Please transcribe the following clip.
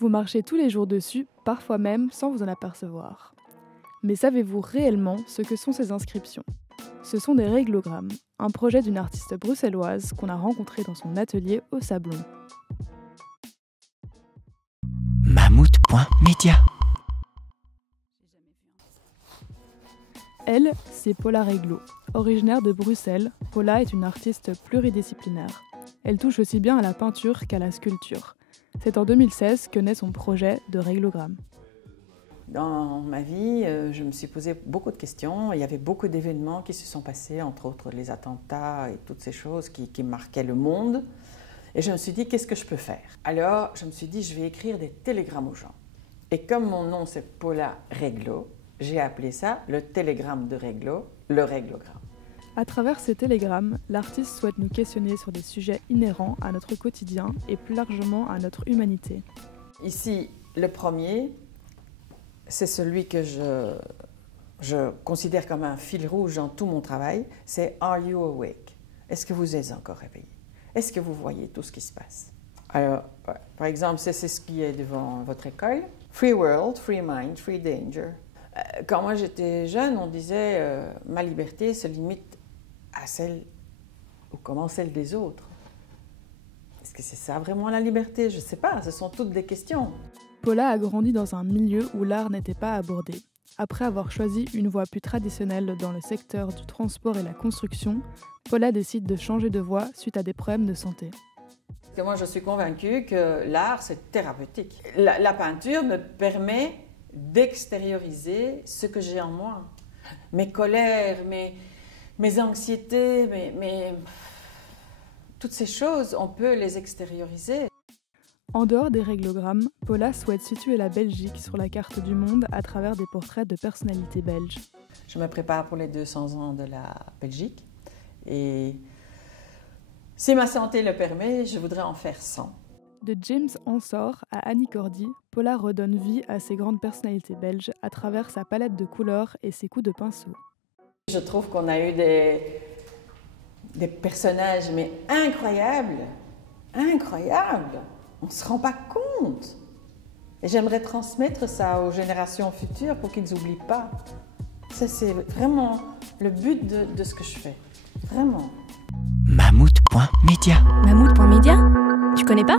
Vous marchez tous les jours dessus, parfois même sans vous en apercevoir. Mais savez-vous réellement ce que sont ces inscriptions ? Ce sont des réglogrammes, un projet d'une artiste bruxelloise qu'on a rencontrée dans son atelier au Sablon. Mammouth.media. Elle, c'est Paula Réglo. Originaire de Bruxelles, Paula est une artiste pluridisciplinaire. Elle touche aussi bien à la peinture qu'à la sculpture. C'est en 2016 que naît son projet de réglogramme. Dans ma vie, je me suis posé beaucoup de questions. Il y avait beaucoup d'événements qui se sont passés, entre autres les attentats et toutes ces choses qui marquaient le monde. Et je me suis dit, qu'est-ce que je peux faire? Alors, je me suis dit, je vais écrire des télégrammes aux gens. Et comme mon nom, c'est Paula Réglo, j'ai appelé ça le télégramme de Réglo, le réglogramme. À travers ces télégrammes, l'artiste souhaite nous questionner sur des sujets inhérents à notre quotidien et plus largement à notre humanité. Ici, le premier, c'est celui que je considère comme un fil rouge dans tout mon travail, c'est « Are you awake ?» Est-ce que vous êtes encore réveillé? Est-ce que vous voyez tout ce qui se passe? Alors, par exemple, c'est ce qui est devant votre école. Free world, free mind, free danger. Quand moi j'étais jeune, on disait ma liberté se limite à celle ou comment celle des autres. Est-ce que c'est ça vraiment la liberté? Je ne sais pas, ce sont toutes des questions. Paula a grandi dans un milieu où l'art n'était pas abordé. Après avoir choisi une voie plus traditionnelle dans le secteur du transport et la construction, Paula décide de changer de voie suite à des problèmes de santé. Parce que moi je suis convaincue que l'art c'est thérapeutique. La peinture me permet d'extérioriser ce que j'ai en moi. Mes colères, mes anxiétés, toutes ces choses, on peut les extérioriser. En dehors des réglogrammes, Paula souhaite situer la Belgique sur la carte du monde à travers des portraits de personnalités belges. Je me prépare pour les 200 ans de la Belgique et si ma santé le permet, je voudrais en faire 100. De James Ensor à Annie Cordy, Paula redonne vie à ces grandes personnalités belges à travers sa palette de couleurs et ses coups de pinceau. Je trouve qu'on a eu des personnages mais incroyables. On ne se rend pas compte. Et j'aimerais transmettre ça aux générations futures pour qu'ils n'oublient pas. Ça, c'est vraiment le but de ce que je fais. Vraiment. Mammouth.media. Mammouth.media? Tu connais pas?